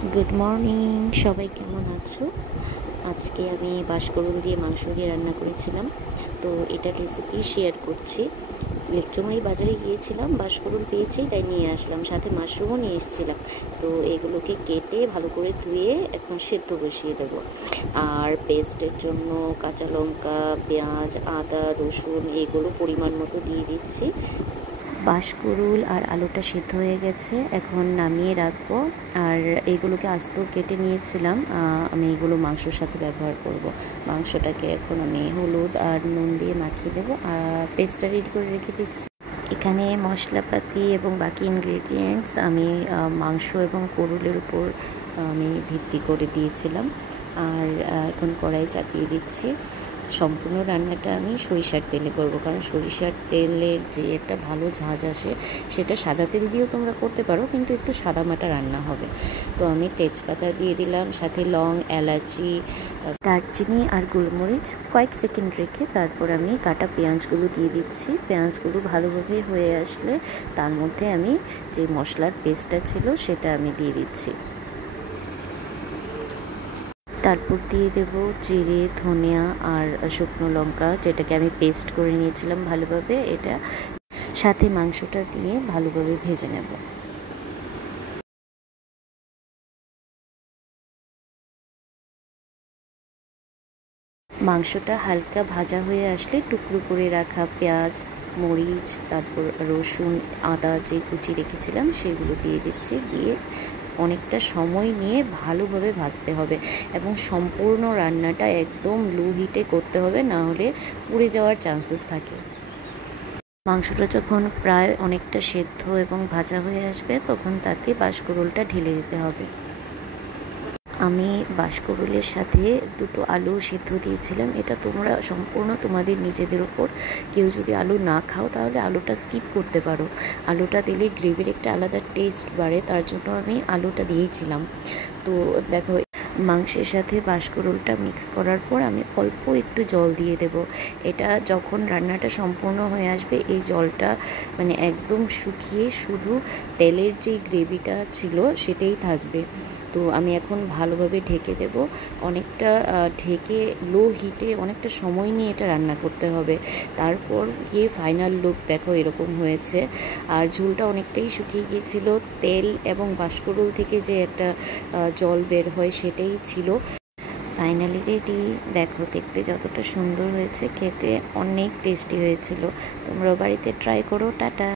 Good morning, সবাই কেমন আছো? আজকে আমি বাঁশকরুল দিয়ে মাংস দিয়ে রান্না করেছিলাম। তো এটার রেসিপি শেয়ার করছি। লেকচুমারি বাজারে গিয়েছিলাম, বাঁশকরুল পেয়েছি তাই নিয়ে আসলাম, সাথে মাশরুমও নিয়ে এসেছিলাম। তো এগুলোকে কেটে ভালো করে ধুয়ে এখন সেদ্ধ বসিয়ে দেবো। আর পেস্টের জন্য কাঁচা লঙ্কা, পেঁয়াজ, আদা, রসুন এগুলো পরিমাণ মতো দিয়ে দিচ্ছি। বাঁশকরুল আর আলুটা সিদ্ধ হয়ে গেছে, এখন নামিয়ে রাখবো। আর এইগুলোকে আস্ত কেটে নিয়েছিলাম, আমি এগুলো মাংসর সাথে ব্যবহার করব। মাংসটাকে এখন আমি হলুদ আর নুন দিয়ে মাখিয়ে দেবো আর পেস্টটা রেডি করে রেখে দিচ্ছি। এখানে মশলাপাতি এবং বাকি ইনগ্রেডিয়েন্টস আমি মাংস এবং করুলের উপর আমি ভিত্তি করে দিয়েছিলাম। আর এখন কড়াই চাপিয়ে দিচ্ছি। সম্পূর্ণ রান্নাটা আমি সরিষার তেলে করব, কারণ সরিষার তেলের যে একটা ভালো ঝাঁঝ আসে সেটা সাদা তেল দিয়েও তোমরা করতে পারো, কিন্তু একটু সাদামাটা রান্না হবে। তো আমি তেজপাতা দিয়ে দিলাম, সাথে লং, এলাচি, দারচিনি আর গোলমরিচ কয়েক সেকেন্ড রেখে তারপর আমি কাটা পেঁয়াজগুলো দিয়ে দিচ্ছি। পেঁয়াজগুলো ভালোভাবে হয়ে আসলে তার মধ্যে আমি যে মশলার পেস্টটা ছিল সেটা আমি দিয়ে দিচ্ছি। তারপর দিয়ে দেব জিরে, ধনিয়া আর শুকনো লঙ্কা, যেটাকে আমি পেস্ট করে নিয়েছিলাম ভালোভাবে। এটা সাথে মাংসটা দিয়ে ভালোভাবে ভেজে নেব। মাংসটা হালকা ভাজা হয়ে আসলে টুকরো করে রাখা পেঁয়াজ, মরিচ, তারপর রসুন, আদা যে কুচি রেখেছিলাম সেগুলো দিয়ে দিচ্ছি। দিয়ে অনেকটা সময় নিয়ে ভালোভাবে ভাজতে হবে এবং সম্পূর্ণ রান্নাটা একদম লো হিটে করতে হবে, না হলে পুড়ে যাওয়ার চান্সেস থাকে। মাংসটা যখন প্রায় অনেকটা সেদ্ধ এবং ভাজা হয়ে আসবে তখন তাতে বাঁশকরুলটা ঢেলে দিতে হবে। আমি বাঁশকরুলের সাথে দুটো আলু সিদ্ধ দিয়েছিলাম। এটা তোমরা সম্পূর্ণ তোমাদের নিজেদের ওপর, কেউ যদি আলু না খাও তাহলে আলুটা স্কিপ করতে পারো। আলুটা দিলে গ্রেভির একটা আলাদা টেস্ট বাড়ে, তার জন্য আমি আলুটা দিয়েছিলাম। তো দেখো, মাংসের সাথে বাঁশকরুলটা মিক্স করার পর আমি অল্প একটু জল দিয়ে দেব। এটা যখন রান্নাটা সম্পূর্ণ হয়ে আসবে এই জলটা মানে একদম শুকিয়ে শুধু তেলের যেই গ্রেভিটা ছিল সেটাই থাকবে। তো আমি এখন ভালোভাবে ঢেকে দেব। অনেকটা ঢেকে লো হিটে অনেকটা সময় নিয়ে এটা রান্না করতে হবে। তারপর গিয়ে ফাইনাল লুক দেখো এরকম হয়েছে। আর ঝোলটা অনেকটাই শুকিয়ে গিয়েছিল, তেল এবং বাঁশকরুল থেকে যে একটা জল বের হয় সেটাই ছিল। Finally ready. দেখো দেখতে যতটা সুন্দর হয়েছে, খেতে অনেক টেস্টি হয়েছিল। তোমরাও বাড়িতে ট্রাই করো। টাটা।